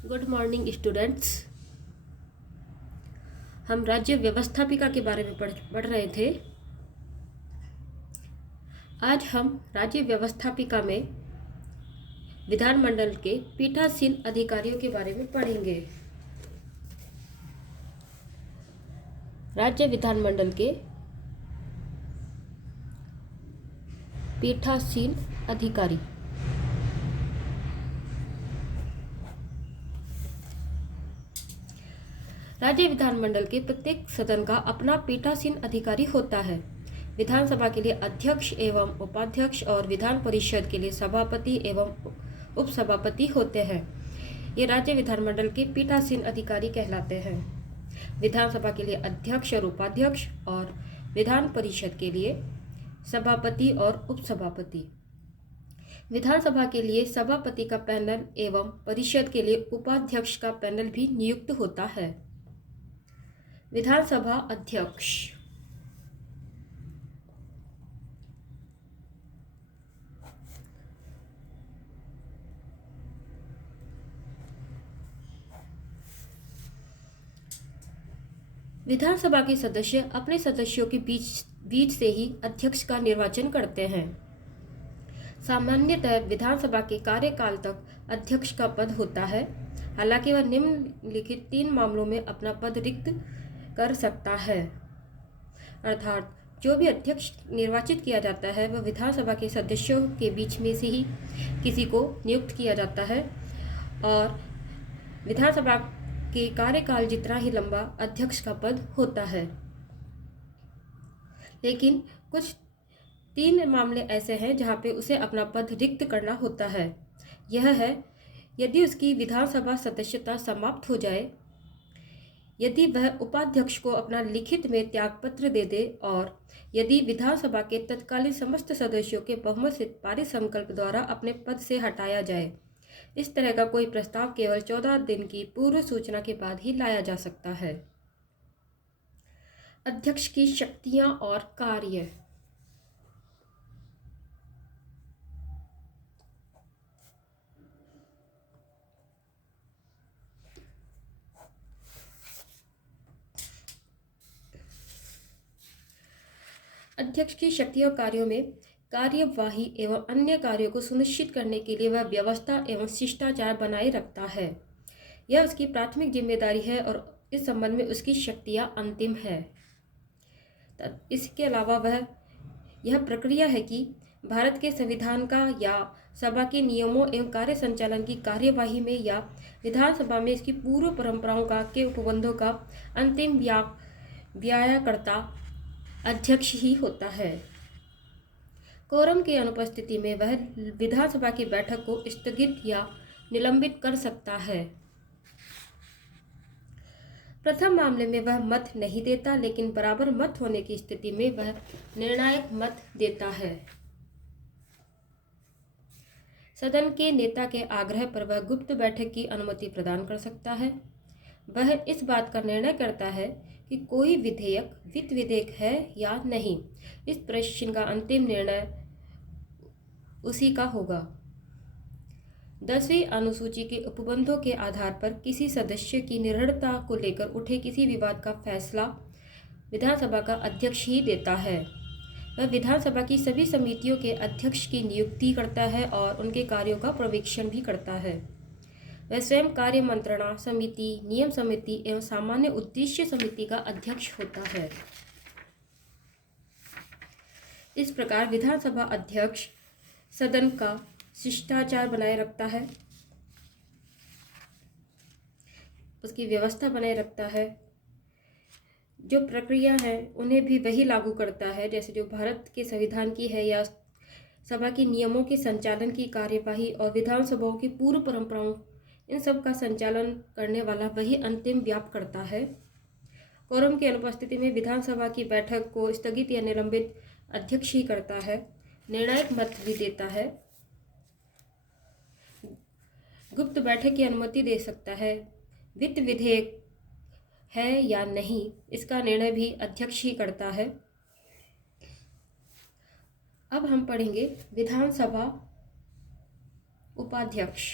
Good morning students. हम राज्य व्यवस्थापिका के बारे में पढ़ रहे थे। आज हम राज्य व्यवस्थापिका में विधानमंडल के पीठासीन अधिकारियों के बारे में पढ़ेंगे। राज्य विधानमंडल के पीठासीन अधिकारी। राज्य विधानमंडल के प्रत्येक सदन का अपना पीठासीन अधिकारी होता है। विधानसभा के लिए अध्यक्ष एवं उपाध्यक्ष और विधान परिषद के लिए सभापति एवं उपसभापति होते हैं। ये राज्य विधानमंडल के पीठासीन अधिकारी कहलाते हैं। विधानसभा के लिए अध्यक्ष और उपाध्यक्ष और विधान परिषद के लिए सभापति और उपसभापति। विधानसभा के लिए सभापति का पैनल एवं परिषद के लिए उपाध्यक्ष का पैनल भी नियुक्त होता है। विधानसभा अध्यक्ष। विधानसभा के सदस्य अपने सदस्यों के बीच से ही अध्यक्ष का निर्वाचन करते हैं। सामान्यतः विधानसभा के कार्यकाल तक अध्यक्ष का पद होता है। हालांकि वह निम्नलिखित 3 मामलों में अपना पद रिक्त कर सकता है। अर्थात जो भी अध्यक्ष निर्वाचित किया जाता है वह विधानसभा के सदस्यों के बीच में से ही किसी को नियुक्त किया जाता है और विधानसभा के कार्यकाल जितना ही लंबा अध्यक्ष का पद होता है। लेकिन कुछ 3 मामले ऐसे हैं जहां पे उसे अपना पद रिक्त करना होता है। यह है यदि उसकी विधानसभा सदस्यता समाप्त हो जाए, यदि वह उपाध्यक्ष को अपना लिखित में त्यागपत्र दे दे और यदि विधानसभा के तत्कालीन समस्त सदस्यों के बहुमत से पारित संकल्प द्वारा अपने पद से हटाया जाए। इस तरह का कोई प्रस्ताव केवल 14 दिन की पूर्व सूचना के बाद ही लाया जा सकता है। अध्यक्ष की शक्तियां और कार्य। अध्यक्ष की शक्तियों कार्यों में कार्यवाही एवं अन्य कार्यों को सुनिश्चित करने के लिए वह व्यवस्था एवं शिष्टाचार बनाए रखता है। यह उसकी प्राथमिक जिम्मेदारी है और इस संबंध में उसकी शक्तियां अंतिम है। इसके अलावा वह यह प्रक्रिया है कि भारत के संविधान का या सभा के नियमों एवं कार्य संचालन की कार्यवाही में या विधानसभा में इसकी पूर्व परंपराओं का के उपबंधों का अंतिम व्यायाकर्ता अध्यक्ष ही होता है। कोरम की अनुपस्थिति में वह विधानसभा की बैठक को स्थगित या निलंबित कर सकता है। प्रथम मामले में वह मत नहीं देता, लेकिन बराबर मत होने की स्थिति में वह निर्णायक मत देता है। सदन के नेता के आग्रह पर वह गुप्त बैठक की अनुमति प्रदान कर सकता है। वह इस बात का निर्णय करता है कि कोई विधेयक वित्त विधेयक है या नहीं। इस प्रश्न का अंतिम निर्णय उसी का होगा। 10वीं अनुसूची के उपबंधों के आधार पर किसी सदस्य की निर्भरता को लेकर उठे किसी विवाद का फैसला विधानसभा का अध्यक्ष ही देता है। वह विधानसभा की सभी समितियों के अध्यक्ष की नियुक्ति करता है और उनके कार्यों का पर्यवेक्षण भी करता है। वह स्वयं कार्य मंत्रणा समिति, नियम समिति एवं सामान्य उद्देश्य समिति का अध्यक्ष होता है। इस प्रकार विधानसभा अध्यक्ष सदन का शिष्टाचार बनाए रखता है, उसकी व्यवस्था बनाए रखता है, जो प्रक्रिया है उन्हें भी वही लागू करता है जैसे जो भारत के संविधान की है या सभा के नियमों के संचालन की कार्यवाही और विधानसभाओं की पूर्व परंपराओं, इन सब का संचालन करने वाला वही अंतिम व्याप करता है। कोरम की अनुपस्थिति में विधानसभा की बैठक को स्थगित या निलंबित अध्यक्ष ही करता है। निर्णायक मत भी देता है। गुप्त बैठक की अनुमति दे सकता है। वित्त विधेयक है या नहीं, इसका निर्णय भी अध्यक्ष ही करता है। अब हम पढ़ेंगे विधानसभा उपाध्यक्ष।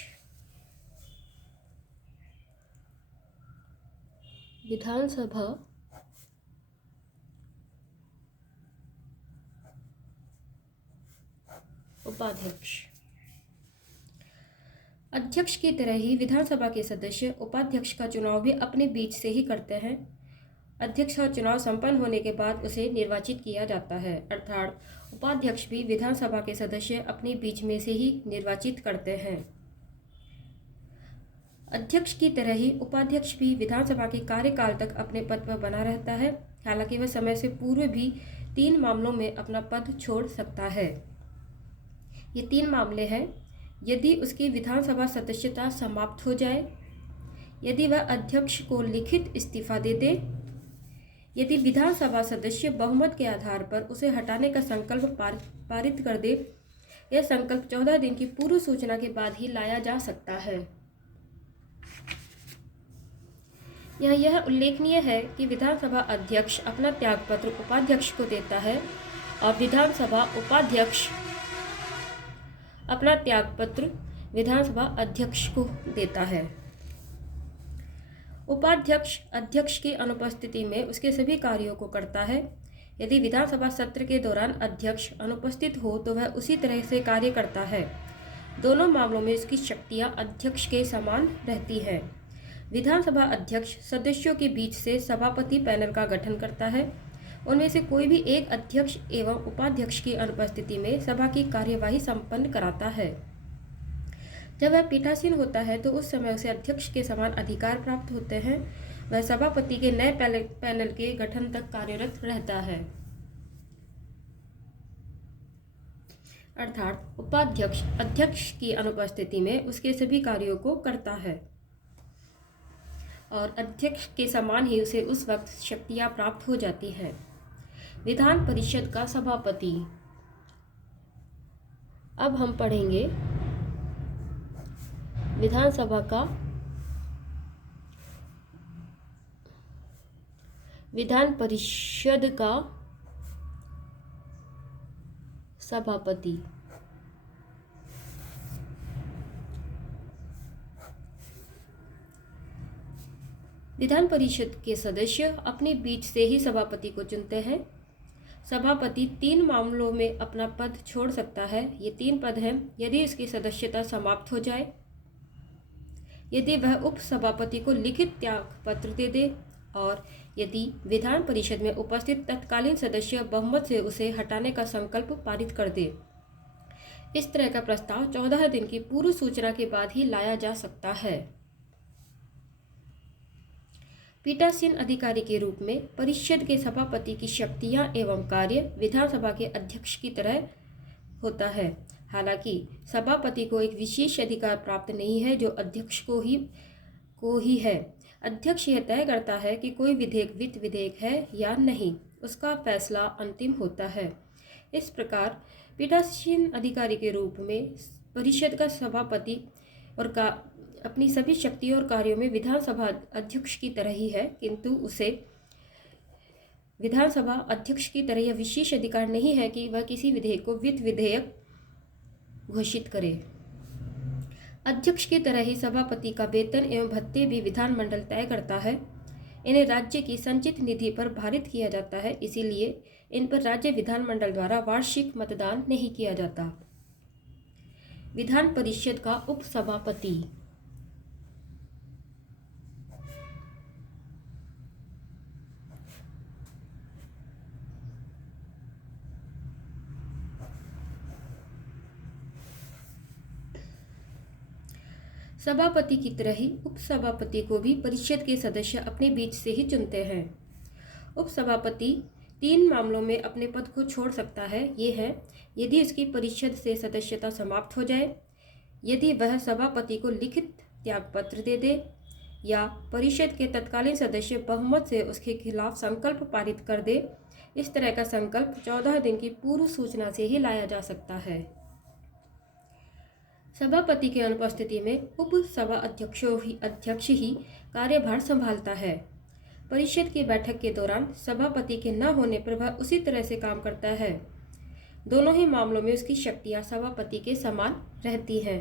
विधानसभा उपाध्यक्ष। अध्यक्ष की तरह ही विधानसभा के सदस्य उपाध्यक्ष का चुनाव भी अपने बीच से ही करते हैं। अध्यक्ष का चुनाव संपन्न होने के बाद उसे निर्वाचित किया जाता है, अर्थात उपाध्यक्ष भी विधानसभा के सदस्य अपने बीच में से ही निर्वाचित करते हैं। अध्यक्ष की तरह ही उपाध्यक्ष भी विधानसभा के कार्यकाल तक अपने पद पर बना रहता है, हालांकि वह समय से पूर्व भी 3 मामलों में अपना पद छोड़ सकता है। ये 3 मामले हैं: यदि उसकी विधानसभा सदस्यता समाप्त हो जाए, यदि वह अध्यक्ष को लिखित इस्तीफा दे दे, यदि विधानसभा सदस्य बहुमत के आधार पर उसे हटाने का संकल्प पारित कर दे। यह संकल्प 14 दिन की पूर्व सूचना के बाद ही लाया जा सकता है। यह उल्लेखनीय है कि विधानसभा अध्यक्ष अपना त्यागपत्र उपाध्यक्ष को देता है और विधानसभा उपाध्यक्ष अपना त्यागपत्र विधानसभा अध्यक्ष को देता है। उपाध्यक्ष अध्यक्ष की अनुपस्थिति में उसके सभी कार्यों को करता है। यदि विधानसभा सत्र के दौरान अध्यक्ष अनुपस्थित हो तो वह उसी तरह से कार्य करता है। दोनों मामलों में उसकी शक्तियां अध्यक्ष के समान रहती हैं। विधानसभा अध्यक्ष सदस्यों के बीच से सभापति पैनल का गठन करता है। उनमें से कोई भी एक अध्यक्ष एवं उपाध्यक्ष की अनुपस्थिति में सभा की कार्यवाही संपन्न कराता है। जब वह पीठासीन होता है तो उस समय उसे अध्यक्ष के समान अधिकार प्राप्त होते हैं। वह सभापति के नए पैनल के गठन तक कार्यरत रहता है, अर्थात उपाध्यक्ष अध्यक्ष की अनुपस्थिति में उसके सभी कार्यों को करता है और अध्यक्ष के समान ही उसे उस वक्त शक्तियां प्राप्त हो जाती हैं। विधान परिषद का सभापति। अब हम पढ़ेंगे विधानसभा का विधान परिषद का सभापति। विधान परिषद के सदस्य अपने बीच से ही सभापति को चुनते हैं। सभापति 3 मामलों में अपना पद छोड़ सकता है। ये 3 पद हैं: यदि इसकी सदस्यता समाप्त हो जाए, यदि वह उप सभापति को लिखित त्यागपत्र दे दे और यदि विधान परिषद में उपस्थित तत्कालीन सदस्य बहुमत से उसे हटाने का संकल्प पारित कर दे। इस तरह का प्रस्ताव 14 दिन की पूर्व सूचना के बाद ही लाया जा सकता है। पीठासीन अधिकारी के रूप में परिषद के सभापति की शक्तियां एवं कार्य विधानसभा के अध्यक्ष की तरह होता है। हालांकि सभापति को एक विशेष अधिकार प्राप्त नहीं है जो अध्यक्ष को ही है। अध्यक्ष यह तय करता है कि कोई विधेयक वित्त विधेयक है या नहीं, उसका फैसला अंतिम होता है। इस प्रकार पीठासीन अधिकारी के रूप में परिषद का सभापति और अपनी सभी शक्तियों और कार्यों में विधानसभा अध्यक्ष की तरह ही है, किंतु उसे विधानसभा अध्यक्ष की तरह यह विशेष अधिकार नहीं है कि वह किसी विधेयक को वित्त विधेयक घोषित करे। अध्यक्ष की तरह ही सभापति का वेतन एवं भत्ते भी विधानमंडल तय करता है। इन्हें राज्य की संचित निधि पर भारित किया जाता है, इसीलिए इन पर राज्य विधानमंडल द्वारा वार्षिक मतदान नहीं किया जाता। विधान परिषद का उपसभापति। सभापति की तरह ही उपसभापति को भी परिषद के सदस्य अपने बीच से ही चुनते हैं। उपसभापति 3 मामलों में अपने पद को छोड़ सकता है। ये है: यदि उसकी परिषद से सदस्यता समाप्त हो जाए, यदि वह सभापति को लिखित त्यागपत्र दे दे या परिषद के तत्कालीन सदस्य बहुमत से उसके खिलाफ संकल्प पारित कर दे। इस तरह का संकल्प 14 दिन की पूर्व सूचना से ही लाया जा सकता है। सभापति की अनुपस्थिति में उप सभा अध्यक्ष ही कार्यभार संभालता है। परिषद की बैठक के दौरान सभापति के न होने पर वह उसी तरह से काम करता है। दोनों ही मामलों में उसकी शक्तियां सभापति के समान रहती हैं।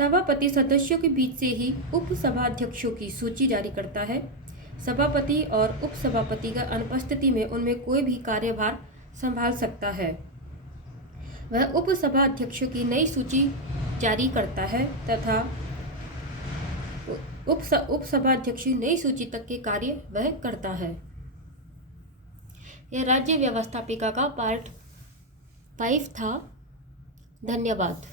सभापति सदस्यों के बीच से ही उप सभाध्यक्षों की सूची जारी करता है। सभापति और उप सभापति की अनुपस्थिति में उनमें कोई भी कार्यभार संभाल सकता है। वह उप सभाध्यक्षों की नई सूची जारी करता है तथा उप सभाध्यक्ष नई सूची तक के कार्य वह करता है। यह राज्य व्यवस्थापिका का पार्ट 5 था। धन्यवाद।